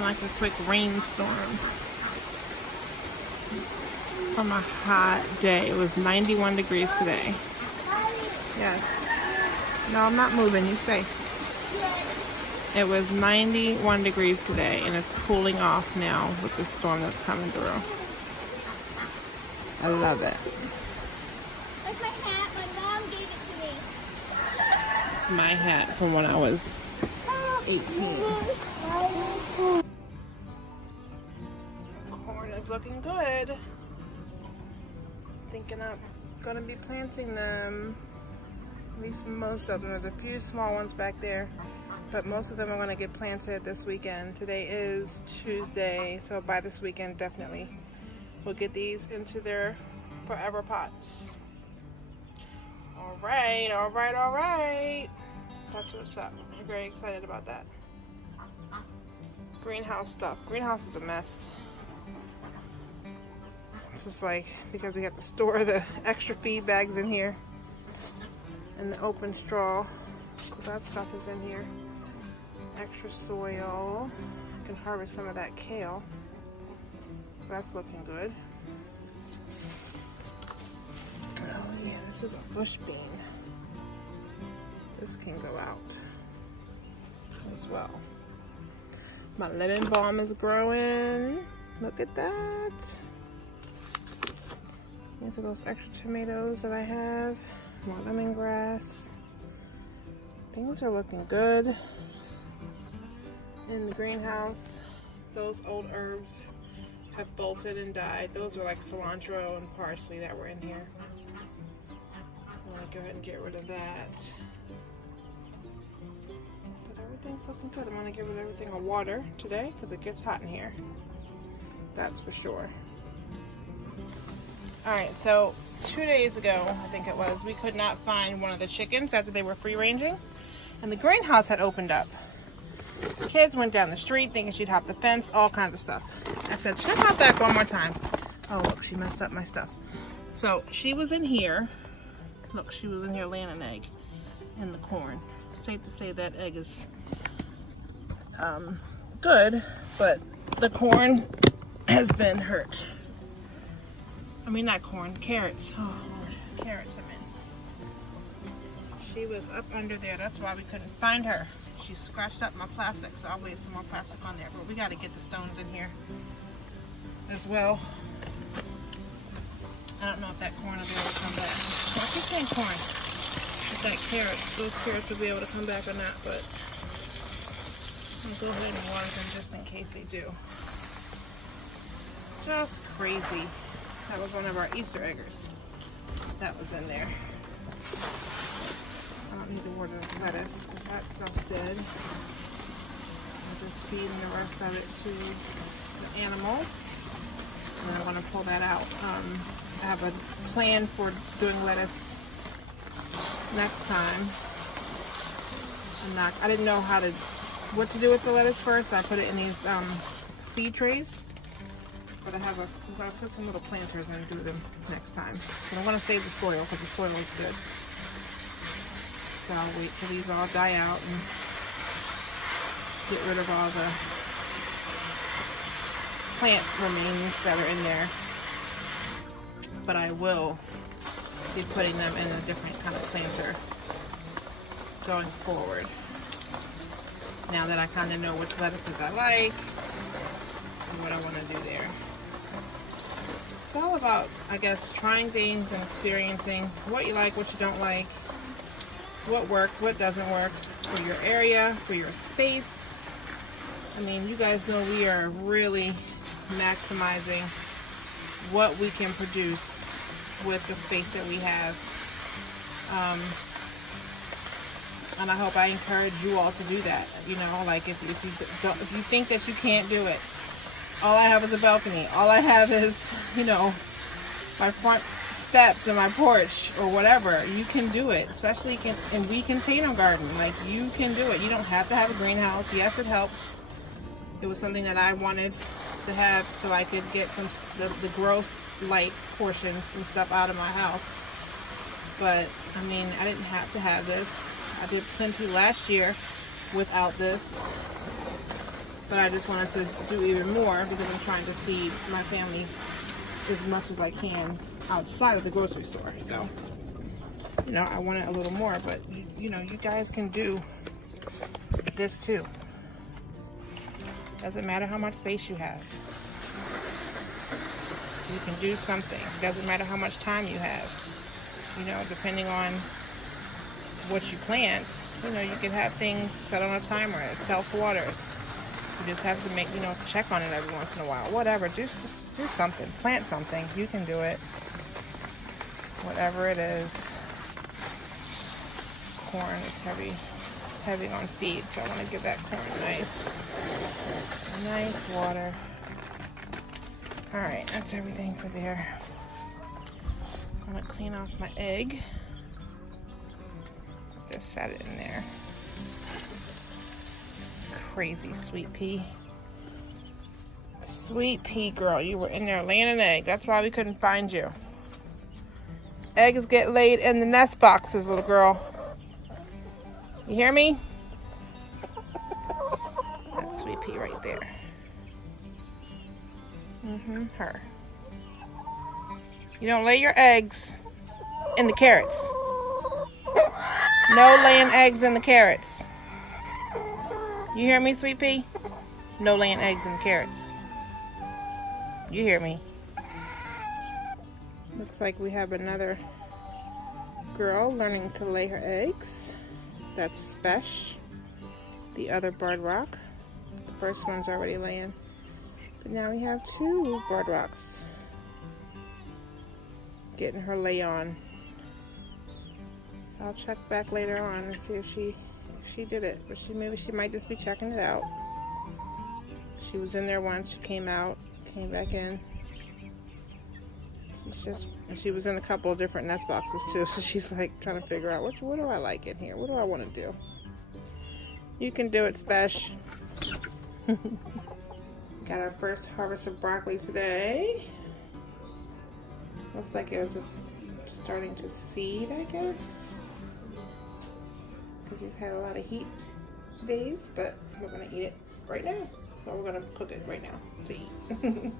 expecting like a quick rainstorm from a hot day. It was 91 degrees today. Yes. No, I'm not moving. You stay. It was 91 degrees today, and it's cooling off now with the storm that's coming through. I love it. That's my hat. My mom gave it to me. It's my hat from when I was 18. Corn is looking good. Thinking I'm gonna be planting them. At least most of them. There's a few small ones back there, but most of them are gonna get planted this weekend. Today is Tuesday, so by this weekend definitely we'll get these into their forever pots. All right, all right, all right. That's what's up. I'm very excited about that. Greenhouse stuff. Greenhouse is a mess. It's just like, because we have to store the extra feed bags in here and the open straw, so that stuff is in here. Extra soil. I can harvest some of that kale, so that's looking good. Oh yeah, this was a bush bean. This can go out as well. My lemon balm is growing. Look at that. These are those extra tomatoes that I have. More lemongrass. Things are looking good in the greenhouse. Those old herbs have bolted and died. Those are like cilantro and parsley that were in here. So I'm gonna go ahead and get rid of that. But everything's looking good. I'm gonna give it everything a water today because it gets hot in here. That's for sure. Alright, so 2 days ago, I think it was, we could not find one of the chickens after they were free ranging, and the greenhouse had opened up. The kids went down the street thinking she'd hop the fence, all kinds of stuff. I said, check out back one more time. Oh, look, she messed up my stuff. So she was in here. Look, she was in here laying an egg in the corn. Safe to say that egg is good, but the corn has been hurt. I mean, not corn, carrots. Oh, Lord, carrots I'm in. She was up under there. That's why we couldn't find her. She scratched up my plastic, so I'll lay some more plastic on there. But we got to get the stones in here as well. I don't know if that corn will be able to come back. I keep saying corn. If that carrot, those carrots will be able to come back or not, but I'll go ahead and water them just in case they do. Just crazy. That was one of our Easter eggers that was in there. I don't need to water the lettuce because that stuff's dead. I'm just feeding the rest of it to the animals. And I want to pull that out. I have a plan for doing lettuce next time. I didn't know what to do with the lettuce first. I put it in these seed trays. But I'm gonna put some little planters and do them next time. But I'm gonna save the soil because the soil is good. So I'll wait till these all die out and get rid of all the plant remains that are in there. But I will be putting them in a different kind of planter going forward. Now that I kind of know which lettuces I like and what I want to do there. It's all about, I guess, trying things and experiencing what you like, what you don't like, what works, what doesn't work for your area, for your space. I mean, you guys know we are really maximizing what we can produce with the space that we have. And I hope I encourage you all to do that. You know, like if you think that you can't do it, all I have is a balcony. All I have is, you know, my front steps and my porch or whatever. You can do it, especially in we container garden. Like, you can do it. You don't have to have a greenhouse. Yes, it helps. It was something that I wanted to have so I could get the gross light portions, some stuff out of my house. But I mean, I didn't have to have this. I did plenty last year without this. but I just wanted to do even more because I'm trying to feed my family as much as I can outside of the grocery store. So, you know, I wanted a little more, but you know, you guys can do this too. Doesn't matter how much space you have. You can do something. Doesn't matter how much time you have. You know, depending on what you plant, you know, you can have things set on a timer. It self-waters. You just have to make, you know, check on it every once in a while. Whatever, do something. Plant something. You can do it. Whatever it is. Corn is heavy on feed, so I want to give that corn nice water. All right, that's everything for there. I'm gonna clean off my egg. Just set it in there. Crazy sweet pea. Sweet pea girl, you were in there laying an egg. That's why we couldn't find you. Eggs get laid in the nest boxes, little girl. You hear me? That's sweet pea right there. Her. You don't lay your eggs in the carrots. No laying eggs in the carrots. You hear me, sweet pea? No laying eggs in the carrots. You hear me? Looks like we have another girl learning to lay her eggs. That's Sbeck, the other barred rock. The first one's already laying. But now we have two barred rocks getting her lay on. So I'll check back later on and see if she did it. But maybe she might just be checking it out. She was in there once, she came out, came back in. She was in a couple of different nest boxes too, so she's like trying to figure out what do I like in here? What do I want to do? You can do it, Sbeck. Got our first harvest of broccoli today. Looks like it was starting to seed, I guess. Because we've had a lot of heat days, but we're going to eat it right now. Well, we're going to cook it right now to eat.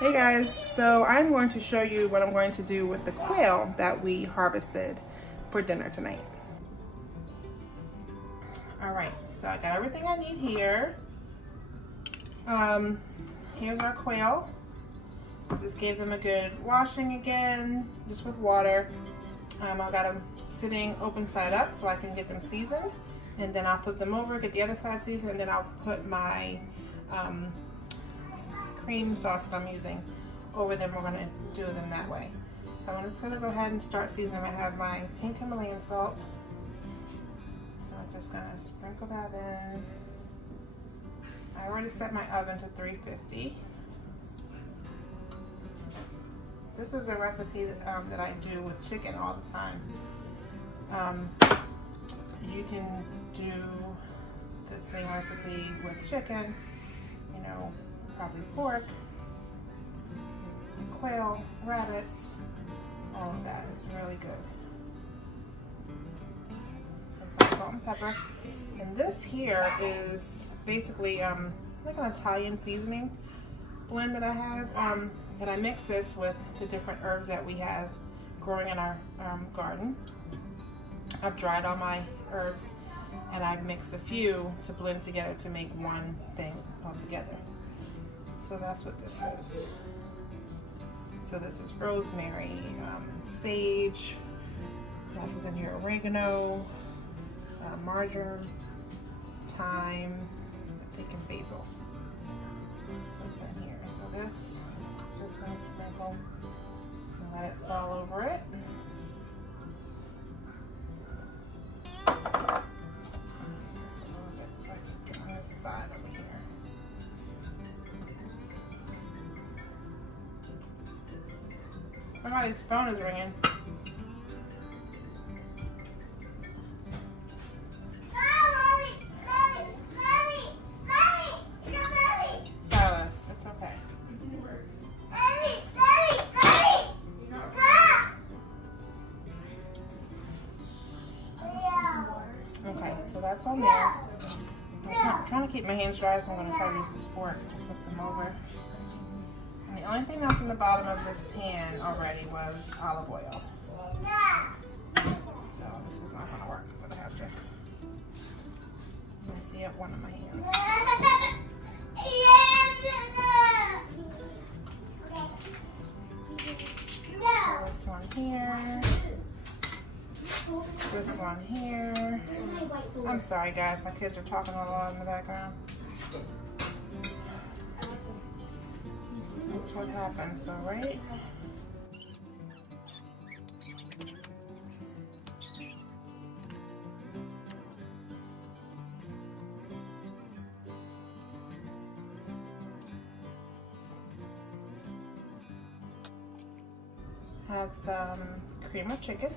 Hey guys, so I'm going to show you what I'm going to do with the quail that we harvested for dinner tonight. Alright, so I got everything I need here. Here's our quail. Just gave them a good washing again, just with water. I got them sitting open side up so I can get them seasoned. And then I'll flip them over, get the other side seasoned, and then I'll put my cream sauce that I'm using over them. We're gonna do them that way. So I'm gonna go ahead and start seasoning. I have my pink Himalayan salt. So I'm just gonna sprinkle that in. I already set my oven to 350. This is a recipe that I do with chicken all the time. You can do the same recipe with chicken, you know, probably pork, quail, rabbits, all of that. It's really good. So salt and pepper. And this here is basically like an Italian seasoning blend that I have. And I mix this with the different herbs that we have growing in our garden. I've dried all my herbs and I've mixed a few to blend together to make one thing all together. So that's what this is. So this is rosemary, sage, what else is in here? Oregano, marjoram, thyme, I'm thinking basil. That's what's in here. So this, just going to sprinkle and let it fall over it. Just going to use this a little bit so I can get on this side over here. Somebody's phone is ringing. Silas, it's okay. Okay, so that's on there. trying to keep my hands dry, so I'm going to try to use this fork to flip them over. And the only thing that's in the bottom of this pan already was olive oil. So this is not going to work, but I have to messy up one of my hands. This one here. This one here. I'm sorry guys, my kids are talking a lot in the background. That's what happens though, right? Have some cream of chicken.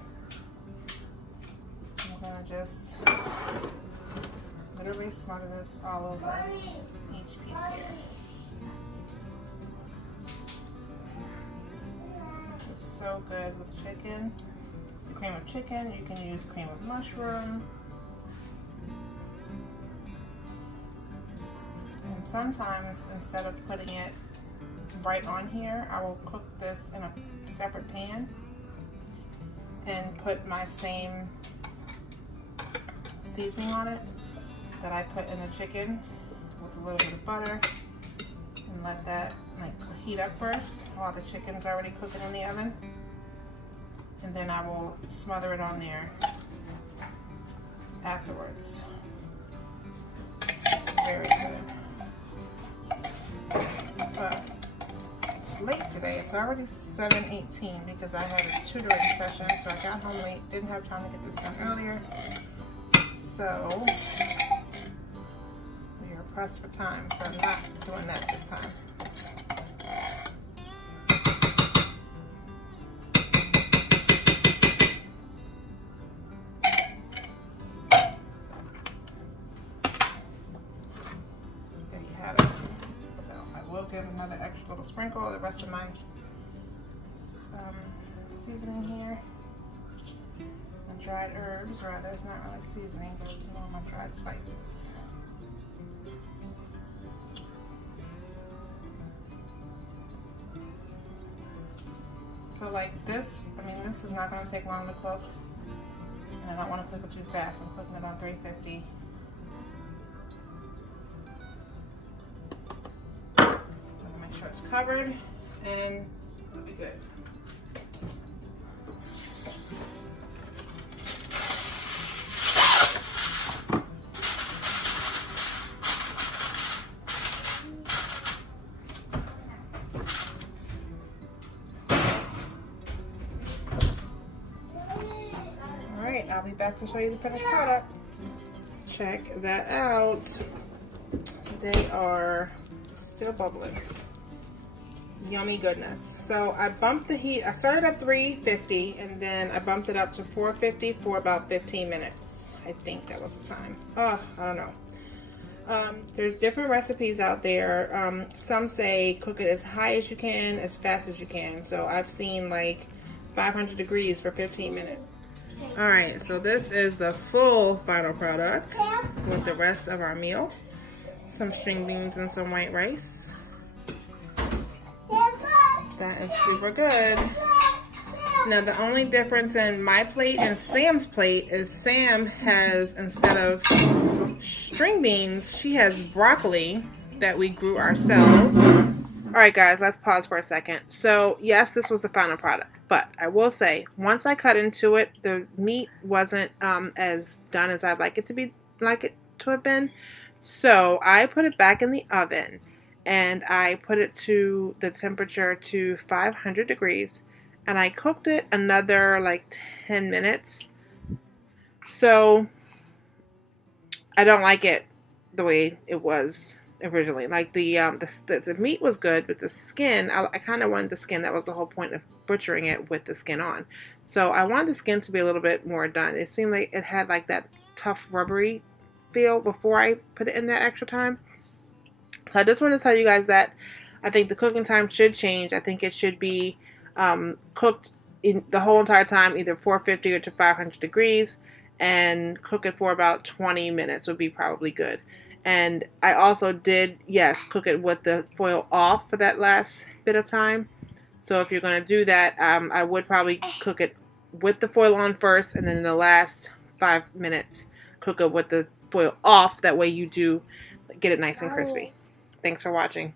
I'm gonna just literally smother this all over each piece here. This is so good with chicken. The cream of chicken, you can use cream of mushroom. And sometimes instead of putting it right on here, I will cook this in a separate pan and put my same seasoning on it that I put in the chicken with a little bit of butter, and let that like heat up first while the chicken's already cooking in the oven, and then I will smother it on there afterwards. It's very good. But it's late today. It's already 7:18 because I had a tutoring session, so I got home late. Didn't have time to get this done earlier. So we are pressed for time, so I'm not doing that this time. There you have it. So I will give another extra little sprinkle of the rest of my seasoning here. And dried herbs, rather, it's not really seasoning, but it's more my dried spices. So like this, I mean, this is not going to take long to cook. And I don't want to cook it too fast. I'm cooking it on 350. Make sure it's covered and it'll be good. Alright, I'll be back to show you the finished product. Check that out. They are still bubbling. Yummy goodness. So I bumped the heat. I started at 350 and then I bumped it up to 450 for about 15 minutes. I think that was the time. Oh, I don't know. There's different recipes out there. Some say cook it as high as you can, as fast as you can. So I've seen like 500 degrees for 15 minutes. Alright, so this is the full final product with the rest of our meal. Some string beans and some white rice. That is super good. Now the only difference in my plate and Sam's plate is Sam has, instead of string beans, she has broccoli that we grew ourselves. Alright guys, let's pause for a second. So yes, this was the final product, but I will say, once I cut into it, the meat wasn't as done as I'd like it to have been. So I put it back in the oven and I put it to the temperature to 500 degrees and I cooked it another like 10 minutes. So I don't like it the way it was originally. Like the meat was good, but the skin, I kind of wanted the skin. That was the whole point of butchering it with the skin on. So I wanted the skin to be a little bit more done. It seemed like it had like that tough rubbery feel before I put it in that extra time. So I just want to tell you guys that I think the cooking time should change. I think it should be cooked in the whole entire time, either 450 or to 500 degrees, and cook it for about 20 minutes would be probably good. And I also did, yes, cook it with the foil off for that last bit of time. So if you're going to do that, I would probably cook it with the foil on first, and then in the last 5 minutes, cook it with the foil off. That way you do get it nice and crispy. Thanks for watching.